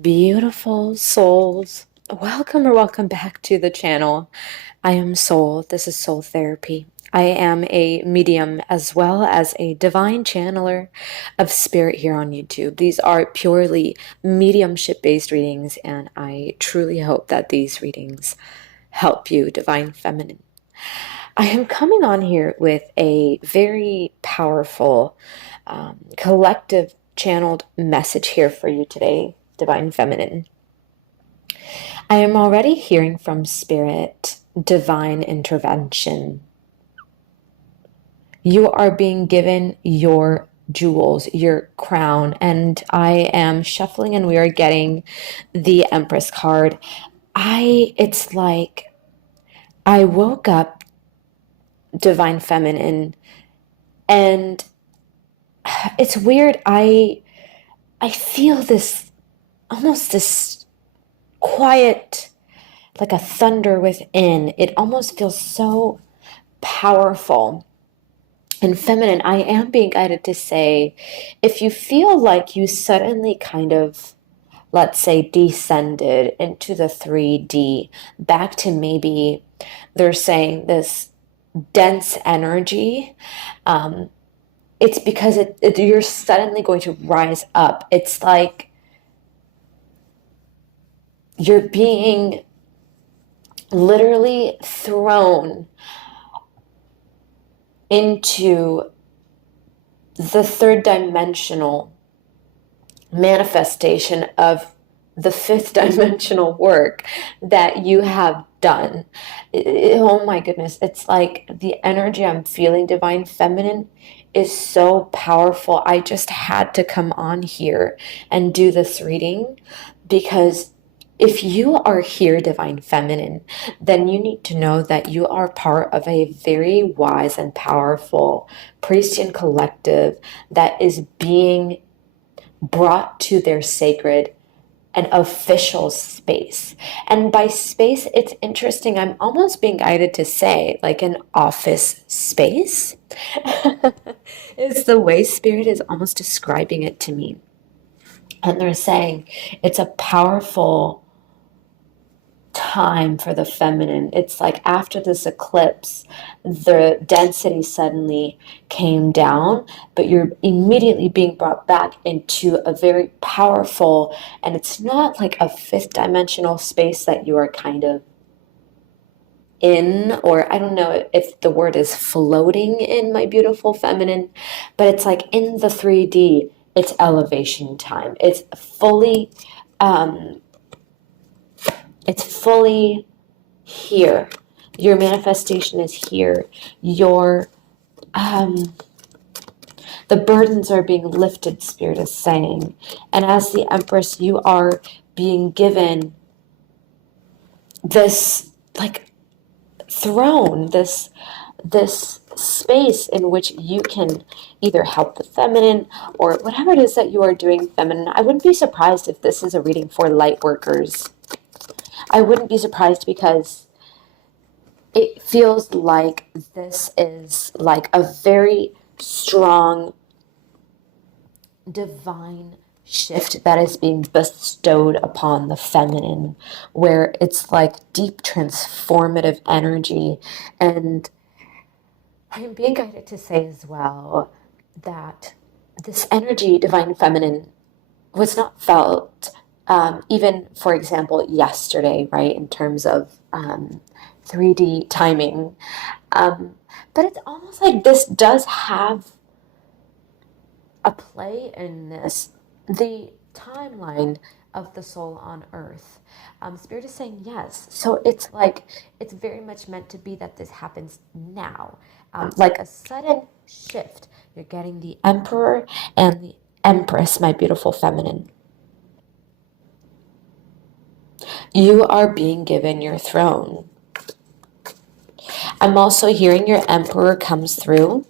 Beautiful souls, welcome or welcome back to the channel. I am Soul. This is Soul Therapy. I am a medium as well as a divine channeler of spirit here on YouTube. These are purely mediumship based readings, and I truly hope that these readings help you, Divine Feminine. I am coming on here with a very powerful collective channeled message here for you today, Divine Feminine. I am already hearing from Spirit divine intervention. You are being given your jewels, your crown, and I am shuffling and we are getting the Empress card. It's like I woke up, Divine Feminine, and it's weird. I feel this, almost this quiet, like a thunder within. It almost feels so powerful and feminine. I am being guided to say, if you feel like you suddenly kind of, let's say, descended into the 3D, back to maybe they're saying this dense energy, it's because you're suddenly going to rise up. It's like you're being literally thrown into the third dimensional manifestation of the fifth dimensional work that you have done. Oh my goodness, it's like the energy I'm feeling, Divine Feminine, is so powerful. I just had to come on here and do this reading because if you are here, Divine Feminine, then you need to know that you are part of a very wise and powerful Priestian collective that is being brought to their sacred and official space. And by space, it's interesting. I'm almost being guided to say like an office space. It's the way Spirit is almost describing it to me. And they're saying it's a powerful time for the feminine. It's like after this eclipse, the density suddenly came down, but you're immediately being brought back into a very powerful, and it's not like a fifth dimensional space that you are kind of in, or I don't know if the word is floating in, my beautiful feminine, but it's like in the 3D, it's elevation time. It's fully here. Your manifestation is here. The burdens are being lifted, Spirit is saying. And as the Empress, you are being given this like throne, this space in which you can either help the feminine or whatever it is that you are doing feminine. I wouldn't be surprised if this is a reading for light workers. I wouldn't be surprised because it feels like this is like a very strong divine shift that is being bestowed upon the feminine, where it's like deep transformative energy. And I am being guided to say as well that this energy, Divine Feminine, was not felt even, for example, yesterday, right, in terms of 3D timing. But it's almost like this does have a play in this, the timeline of the soul on earth. Spirit is saying yes. So it's like, it's very much meant to be that this happens now. Like a sudden shift. You're getting the Emperor and the Empress, my beautiful feminine. You are being given your throne. I'm also hearing your Emperor comes through.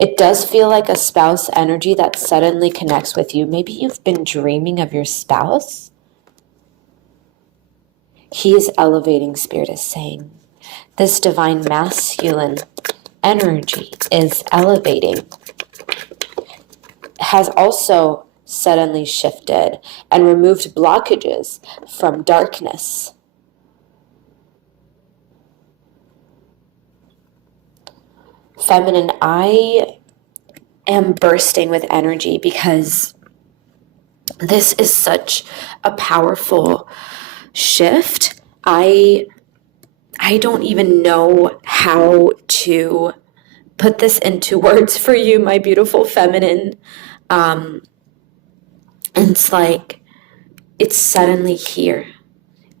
It does feel like a spouse energy that suddenly connects with you. Maybe you've been dreaming of your spouse. He is elevating, Spirit is saying. This divine masculine energy is elevating. Has also suddenly shifted and removed blockages from darkness. Feminine, I am bursting with energy because this is such a powerful shift. I don't even know how to put this into words for you, my beautiful feminine. And it's like, it's suddenly here.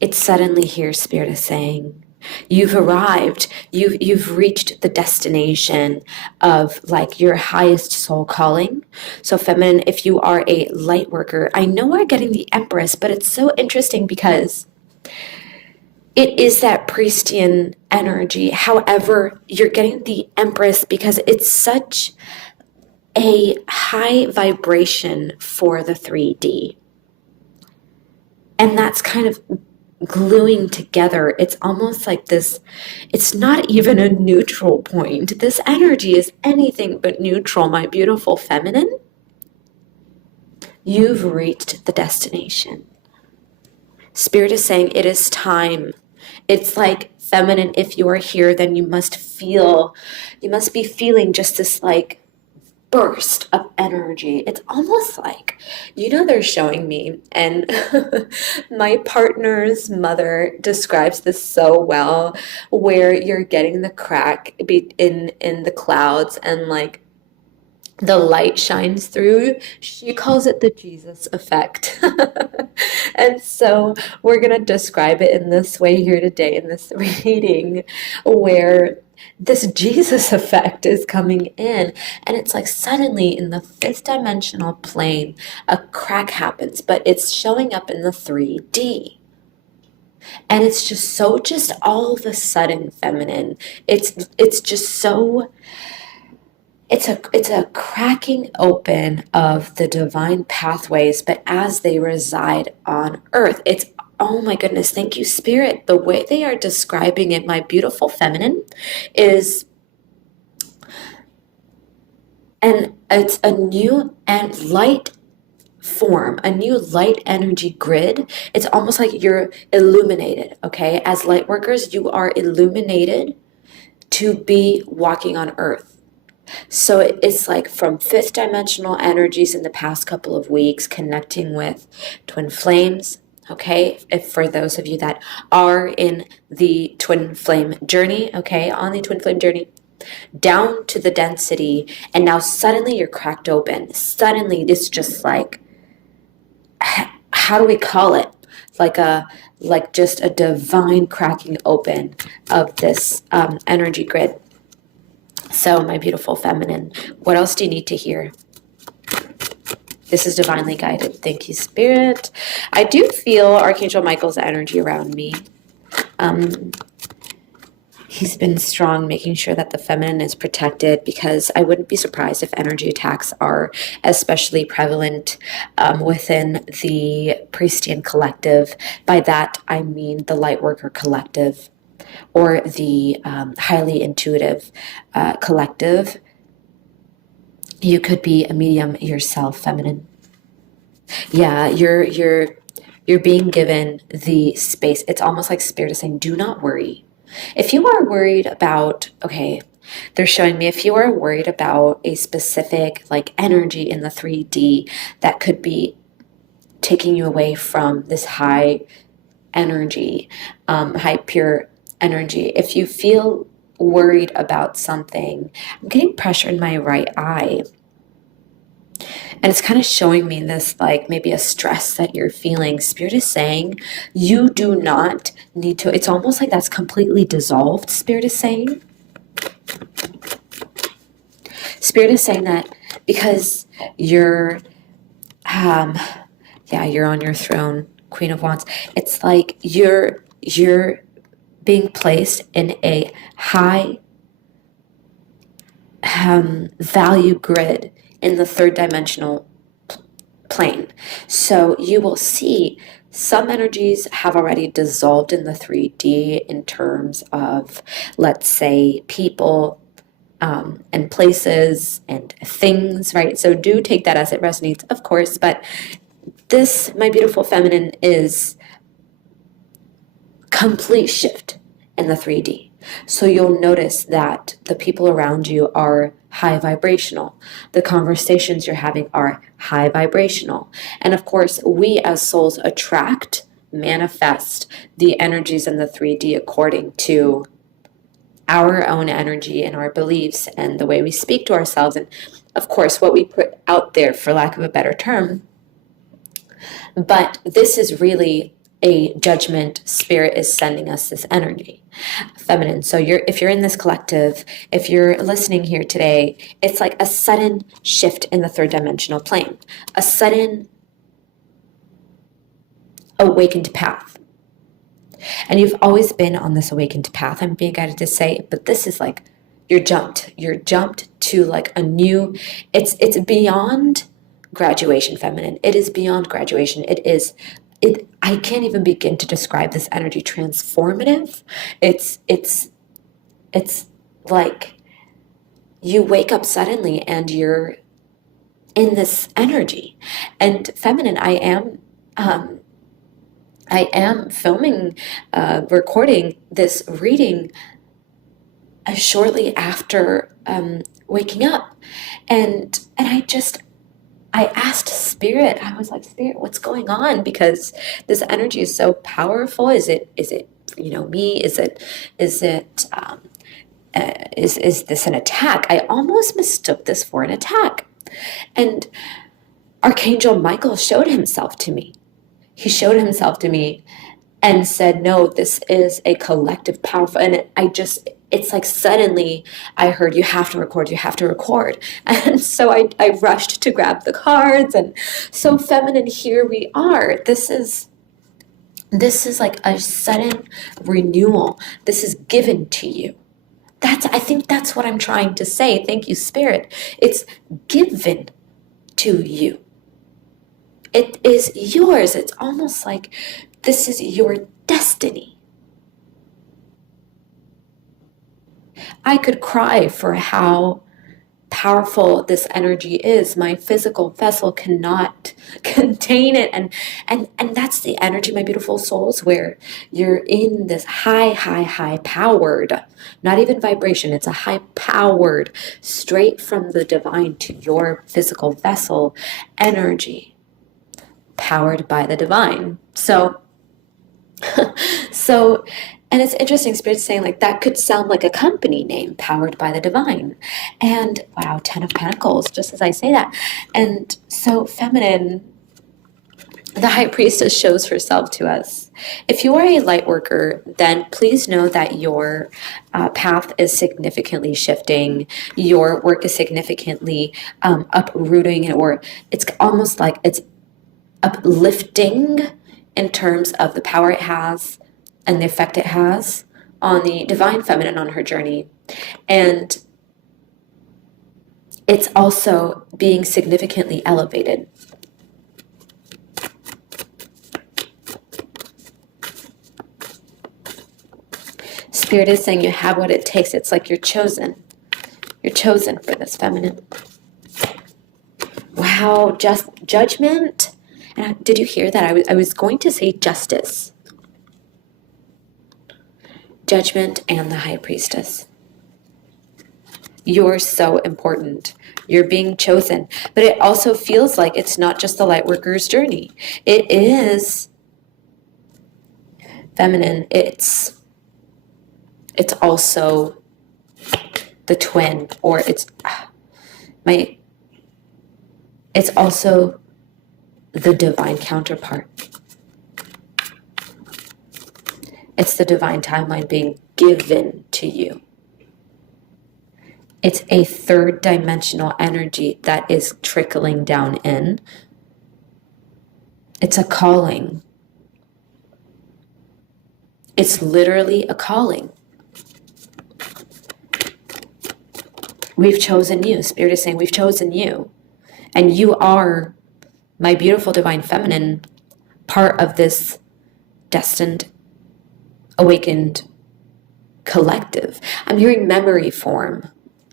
It's suddenly here, Spirit is saying. You've arrived. You've reached the destination of like your highest soul calling. So feminine, if you are a light worker, I know we're getting the Empress, but it's so interesting because it is that priestian energy. However, you're getting the Empress because it's such a high vibration for the 3D. And that's kind of gluing together. It's almost like this, it's not even a neutral point. This energy is anything but neutral, my beautiful feminine. You've reached the destination. Spirit is saying it is time. It's like feminine, if you are here, then you must be feeling just this like burst of energy. It's almost like, they're showing me, and my partner's mother describes this so well, where you're getting the crack in the clouds and like the light shines through. She calls it the Jesus effect. And so we're going to describe it in this way here today in this reading, where this Jesus effect is coming in, and it's like suddenly in the fifth dimensional plane, a crack happens, but it's showing up in the 3D. And it's just all of a sudden feminine. It's just so, it's a cracking open of the divine pathways, but as they reside on earth. It's, oh my goodness, thank you, Spirit. The way they are describing it, my beautiful feminine, is, and it's a new and light form, a new light energy grid. It's almost like you're illuminated, okay? As light workers, you are illuminated to be walking on earth. So it's like from fifth dimensional energies in the past couple of weeks, connecting with twin flames. Okay, if for those of you that are in the twin flame journey, okay, on the twin flame journey, down to the density, and now suddenly you're cracked open. Suddenly it's just like, how do we call it? Like just a divine cracking open of this energy grid. So, my beautiful feminine, what else do you need to hear? This is divinely guided. Thank you, Spirit. I do feel Archangel Michael's energy around me. He's been strong, making sure that the feminine is protected, because I wouldn't be surprised if energy attacks are especially prevalent within the priestian collective. By that, I mean the Lightworker collective, or the highly intuitive collective. You could be a medium yourself, feminine. Yeah, you're being given the space. It's almost like Spirit is saying, do not worry. If you are worried about, okay, they're showing me, if you are worried about a specific like energy in the 3D that could be taking you away from this high energy, high pure energy. If you feel worried about something, I'm getting pressure in my right eye. And it's kind of showing me this, like maybe a stress that you're feeling. Spirit is saying you do not need to, it's almost like that's completely dissolved, Spirit is saying. Spirit is saying that because you're, you're on your throne, Queen of Wands. It's like you're being placed in a high value grid in the third dimensional plane. So you will see some energies have already dissolved in the 3D in terms of, let's say, people, and places and things, right? So do take that as it resonates, of course. But this, my beautiful feminine, is complete shift in the 3D. So you'll notice that the people around you are high vibrational. The conversations you're having are high vibrational. And of course, we as souls attract, manifest the energies in the 3D according to our own energy and our beliefs and the way we speak to ourselves. And of course, what we put out there, for lack of a better term. But this is really a judgment. Spirit is sending us this energy, feminine. So if you're in this collective, if you're listening here today, it's like a sudden shift in the third dimensional plane, a sudden awakened path. And you've always been on this awakened path, I'm being guided to say, but this is like you're jumped to like a new, it's beyond graduation, feminine. It is beyond graduation. I can't even begin to describe this energy. Transformative. It's like you wake up suddenly and you're in this energy. And feminine, I am filming, recording this reading shortly after waking up, and I asked Spirit. I was like, Spirit, what's going on? Because this energy is so powerful. Is it me? Is this an attack? I almost mistook this for an attack, and Archangel Michael showed himself to me. He showed himself to me and said, no, this is a collective powerful, and it's like suddenly I heard, you have to record. And so I rushed to grab the cards, and so feminine, here we are. This is like a sudden renewal. This is given to you. I think that's what I'm trying to say. Thank you, Spirit. It's given to you. It is yours. It's almost like this is your destiny. I could cry for how powerful this energy is. My physical vessel cannot contain it. And that's the energy, my beautiful souls, where you're in this high powered, not even vibration, it's a high powered, straight from the divine to your physical vessel energy, powered by the divine. So and it's interesting, Spirit's saying like that could sound like a company name, powered by the divine. And wow, 10 of Pentacles, just as I say that. And so feminine, the High Priestess shows herself to us. If you are a light worker, then please know that your path is significantly shifting. Your work is significantly uprooting, or it's almost like it's uplifting in terms of the power it has and the effect it has on the divine feminine on her journey. And it's also being significantly elevated. Spirit is saying you have what it takes. It's like you're chosen. You're chosen for this, feminine. Wow, just judgment. And did you hear that? I was going to say justice. Judgment and the High Priestess. You're so important. You're being chosen. But it also feels like it's not just the light worker's journey. It is feminine. It's also the twin, or it's also the divine counterpart. It's the divine timeline being given to you. It's a third dimensional energy that is trickling down in. It's a calling. It's literally a calling. We've chosen you. Spirit is saying we've chosen you. And you are, my beautiful divine feminine, part of this destined, awakened collective. I'm hearing memory form.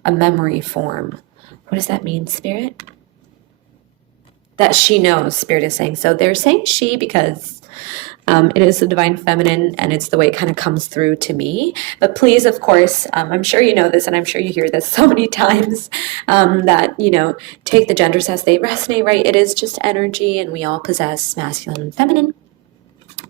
a memory form. What does that mean, Spirit? That she knows, Spirit is saying. So they're saying she because it is the divine feminine and it's the way it kind of comes through to me. But please, of course, I'm sure you know this and I'm sure you hear this so many times that, take the genders as they resonate, right? It is just energy and we all possess masculine and feminine.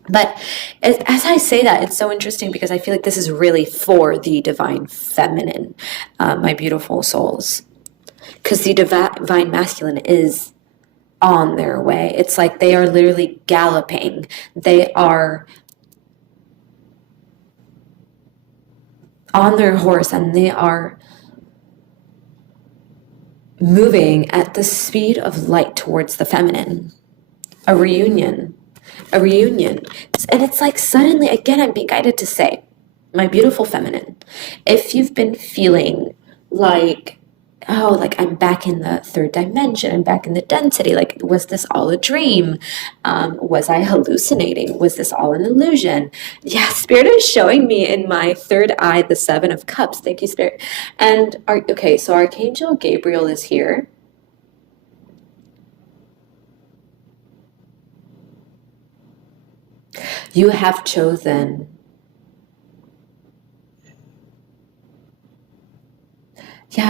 But as I say that, it's so interesting because I feel like this is really for the divine feminine, my beautiful souls. Because the divine masculine is on their way. It's like they are literally galloping. They are on their horse and they are moving at the speed of light towards the feminine. A reunion. A reunion. And it's like suddenly, again, I'm being guided to say, my beautiful feminine, if you've been feeling like, oh, like I'm back in the third dimension, I'm back in the density, like, was this all a dream? Was I hallucinating? Was this all an illusion? Yeah, Spirit is showing me in my third eye the Seven of Cups. Thank you, Spirit. And, okay, so Archangel Gabriel is here. You have chosen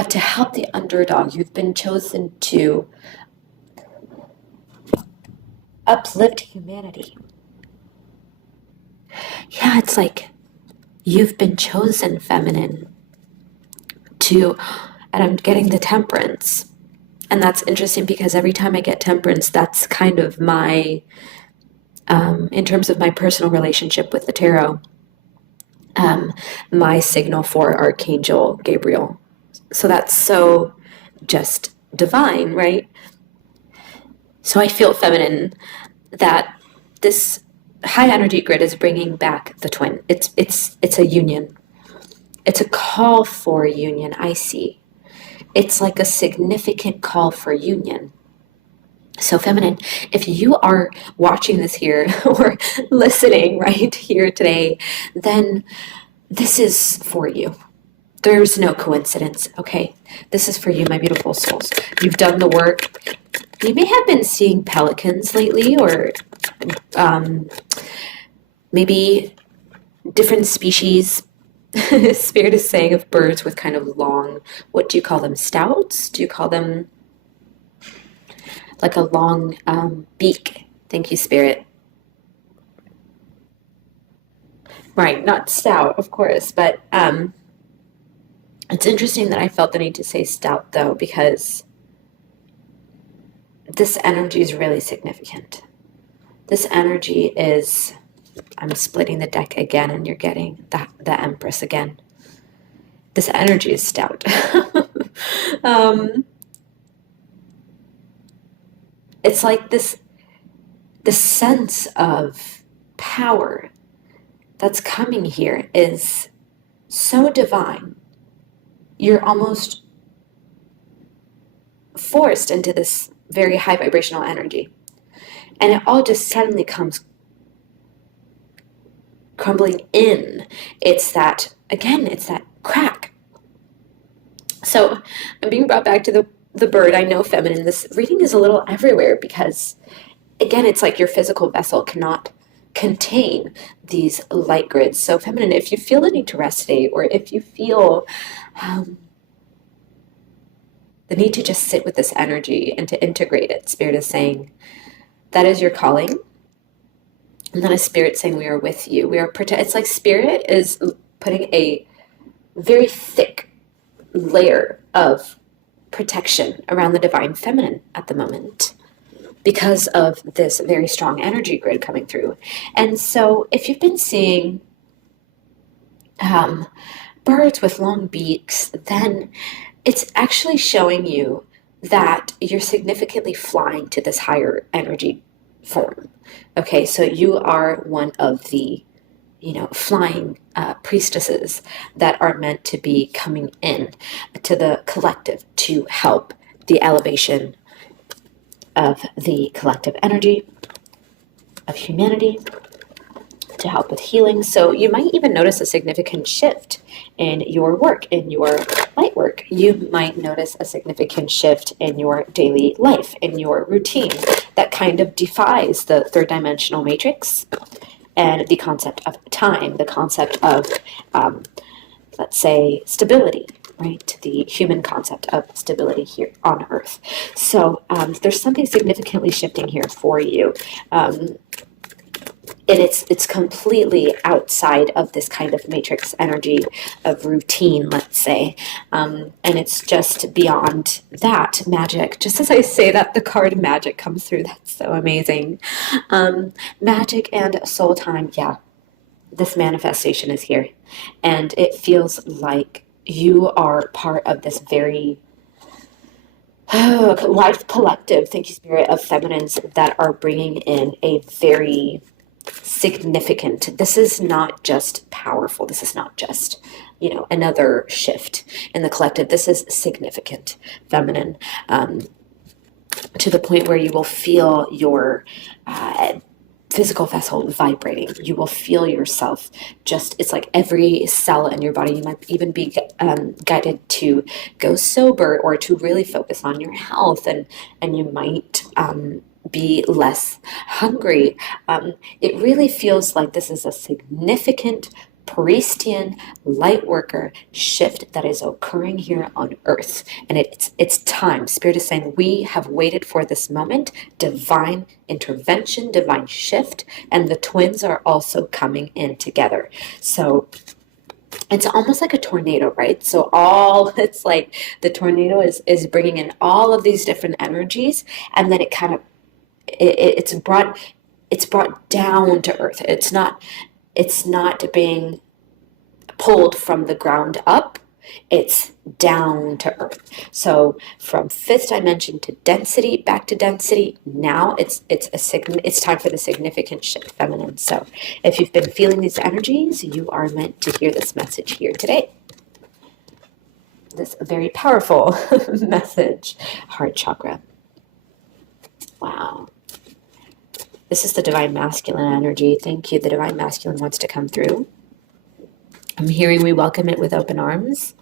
to help the underdog. You've been chosen to uplift humanity. Yeah, it's like you've been chosen, feminine, and I'm getting the Temperance. And that's interesting because every time I get Temperance, that's kind of my, in terms of my personal relationship with the tarot, my signal for Archangel Gabriel. So that's so just divine, right? So I feel, feminine, that this high energy grid is bringing back the twin. It's a union. It's a call for union, I see. It's like a significant call for union. So feminine, if you are watching this here or listening right here today, then this is for you. There's no coincidence, okay? This is for you, my beautiful souls. You've done the work. You may have been seeing pelicans lately, or maybe different species. Spirit is saying of birds with kind of long, what do you call them, stouts? Do you call them like a long beak? Thank you, Spirit. Right, not stout, of course, but it's interesting that I felt the need to say stout, though, because this energy is really significant. This energy is, I'm splitting the deck again, and you're getting the Empress again. This energy is stout. It's like this sense of power that's coming here is so divine. You're almost forced into this very high vibrational energy. And it all just suddenly comes crumbling in. It's that, again, it's that crack. So I'm being brought back to the bird. I know, feminine, this reading is a little everywhere because, again, it's like your physical vessel cannot contain these light grids. So feminine, if you feel the need to rest today, or if you feel the need to just sit with this energy and to integrate it, Spirit is saying that is your calling. And then a Spirit saying we are with you. We are it's like Spirit is putting a very thick layer of protection around the divine feminine at the moment because of this very strong energy grid coming through. And so if you've been seeing birds with long beaks, then it's actually showing you that you're significantly flying to this higher energy form. Okay, so you are one of the, flying priestesses that are meant to be coming in to the collective to help the elevation of the collective energy of humanity, to help with healing. So you might even notice a significant shift in your work, in your light work. You might notice a significant shift in your daily life, in your routine, that kind of defies the third dimensional matrix and the concept of time, the concept of, let's say, stability, right? The human concept of stability here on Earth. So there's something significantly shifting here for you. And it's completely outside of this kind of matrix energy of routine, let's say. And it's just beyond that magic. Just as I say that, the card magic comes through. That's so amazing. Magic and soul time, yeah. This manifestation is here. And it feels like you are part of this very wide collective, thank you, Spirit, of feminines that are bringing in a very significant. This is not just powerful. This is not just, another shift in the collective. This is significant feminine, to the point where you will feel your physical vessel vibrating. You will feel yourself it's like every cell in your body. You might even be guided to go sober or to really focus on your health, and you might be less hungry. It really feels like this is a significant Priestian light worker shift that is occurring here on Earth. And it's time. Spirit is saying we have waited for this moment, divine intervention, divine shift, and the twins are also coming in together. So it's almost like a tornado, right? So it's like the tornado is bringing in all of these different energies, and then it kind of it's brought down to Earth. It's not being pulled from the ground up. It's down to Earth. So from fifth dimension to density, back to density. Now it's time for the significant shift, feminine. So if you've been feeling these energies, you are meant to hear this message here today. This very powerful message. Heart chakra. Wow. This is the divine masculine energy. Thank you. The divine masculine wants to come through. I'm hearing we welcome it with open arms.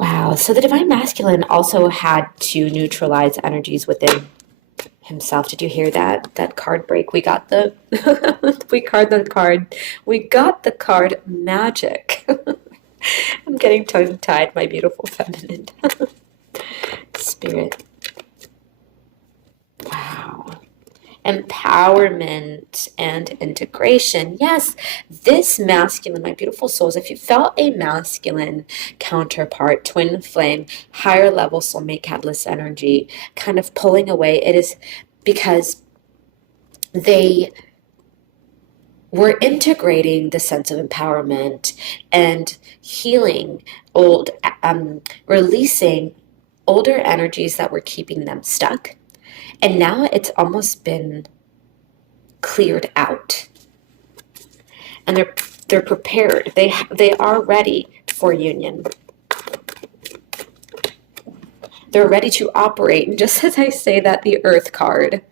Wow. So the divine masculine also had to neutralize energies within himself. Did you hear that? That card break. We got the we got the card magic. I'm getting tongue-tied, my beautiful feminine. Spirit. Wow. Empowerment and integration. Yes, this masculine, my beautiful souls, if you felt a masculine counterpart, twin flame, higher level soulmate catalyst energy kind of pulling away, it is because they were integrating the sense of empowerment and healing releasing older energies that were keeping them stuck. And now it's almost been cleared out. And they're prepared. They are ready for union. They're ready to operate. And just as I say that, the Earth card,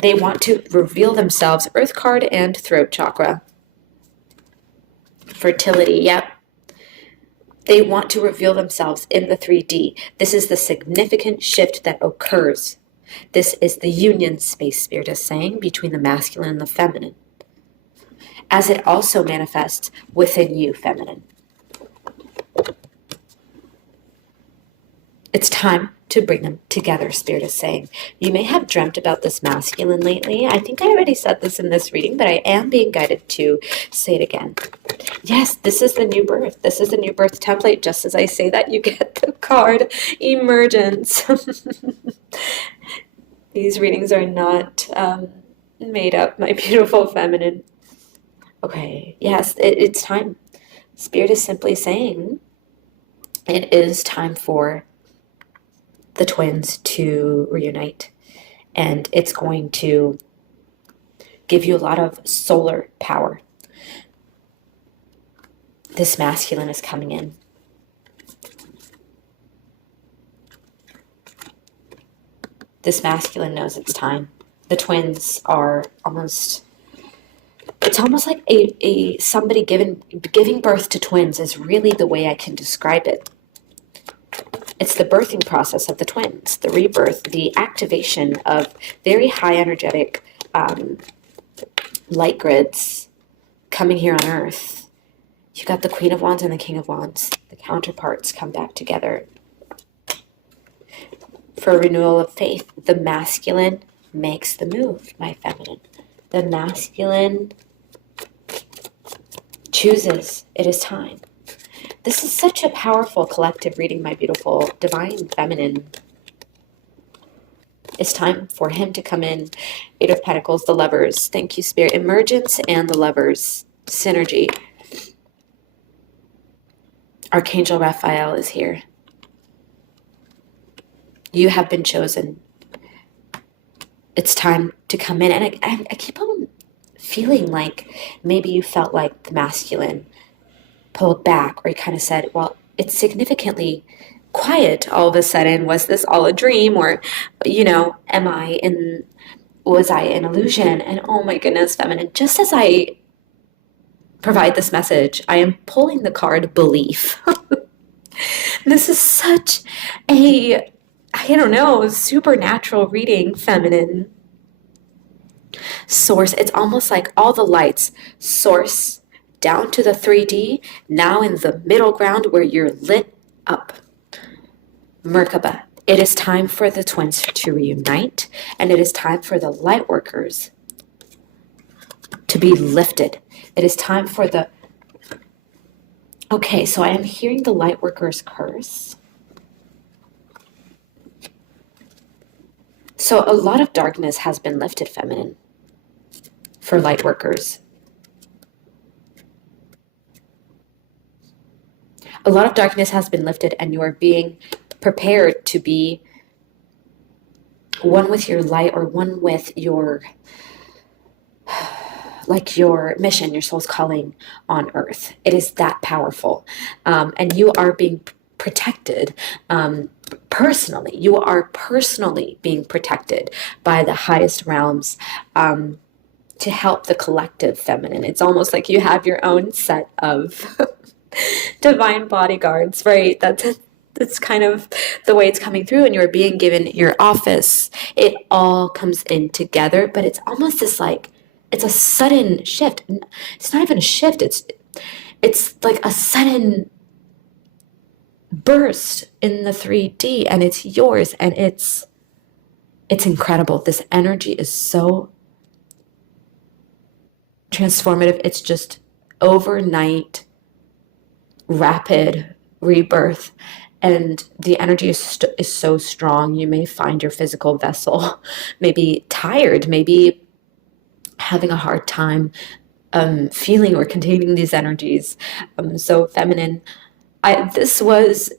they want to reveal themselves. Earth card and throat chakra. Fertility, yep. They want to reveal themselves in the 3D. This is the significant shift that occurs. This is the union space, Spirit is saying, between the masculine and the feminine, as it also manifests within you, feminine. It's time to bring them together, Spirit is saying. You may have dreamt about this masculine lately. I think I already said this in this reading, but I am being guided to say it again. Yes, this is the new birth. This is the new birth template. Just as I say that, you get the card emergence. These readings are not made up, my beautiful feminine. Okay, yes, it's time. Spirit is simply saying it is time for the twins to reunite, and it's going to give you a lot of solar power. This masculine is coming in. This masculine knows it's time. The twins are almost It's almost like a somebody giving birth to twins is really the way I can describe it. It's the birthing process of the twins, the rebirth, the activation of very high energetic light grids coming here on Earth. You got the Queen of Wands and the King of Wands. The counterparts come back together for a renewal of faith. The masculine makes the move, my feminine. The masculine chooses. It is time. This is such a powerful collective reading, my beautiful divine feminine. It's time for him to come in. Eight of Pentacles, the Lovers. Thank you, Spirit. Emergence and the Lovers. Synergy. Archangel Raphael is here. You have been chosen. It's time to come in. And I keep on feeling like maybe you felt like the masculine pulled back, or you kind of said, well, it's significantly quiet all of a sudden. Was this all a dream? Or, was I an illusion? And oh my goodness, feminine, just as I provide this message, I am pulling the card belief. This is such a, supernatural reading, feminine. Source, it's almost like all the lights, source down to the 3D, now in the middle ground where you're lit up. Merkaba, it is time for the twins to reunite, and it is time for the light workers to be lifted. It is time for the... Okay, so I am hearing the light workers curse. So a lot of darkness has been lifted, feminine, for light workers. A lot of darkness has been lifted, and you are being prepared to be one with your light, or one with your, like your mission, your soul's calling on earth. It is that powerful. And you are being protected personally. You are personally being protected by the highest realms to help the collective feminine. It's almost like you have your own set of divine bodyguards, right? That's kind of the way it's coming through, and you're being given your office. It all comes in together, but it's almost this like, it's a sudden shift. It's not even a shift. It's like a sudden burst in the 3D, and it's yours, and it's incredible. This energy is so transformative. It's just overnight, rapid rebirth, and the energy is so strong. You may find your physical vessel maybe tired, maybe having a hard time feeling or containing these energies. So feminine, this was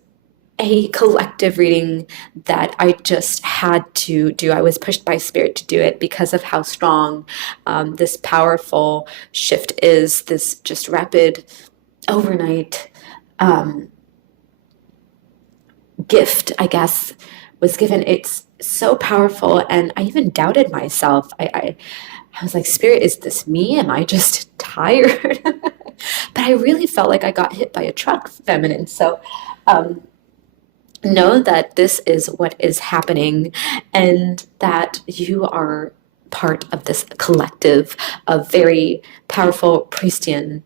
a collective reading that I just had to do. I was pushed by spirit to do it because of how strong this powerful shift is. This just rapid overnight gift, I guess, was given. It's so powerful, and I even doubted myself. I was like, Spirit, is this me? Am I just tired? But I really felt like I got hit by a truck, feminine. So know that this is what is happening, and that you are part of this collective of very powerful Priestian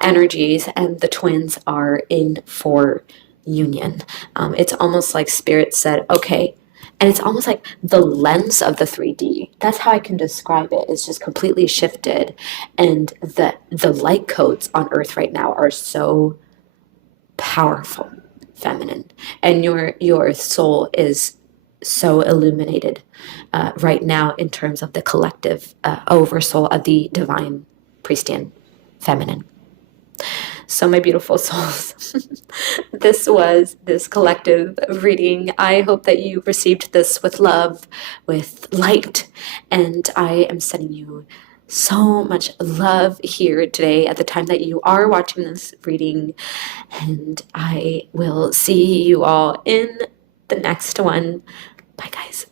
energies, and the twins are in for union. It's almost like Spirit said, okay, and it's almost like the lens of the 3D. That's how I can describe it. It's just completely shifted, and the light codes on Earth right now are so powerful, feminine, and your soul is so illuminated right now in terms of the collective oversoul of the divine Priestian feminine. So my beautiful souls, this was this collective reading. I hope that you received this with love, with light, and I am sending you so much love here today at the time that you are watching this reading, and I will see you all in the next one. Bye, guys.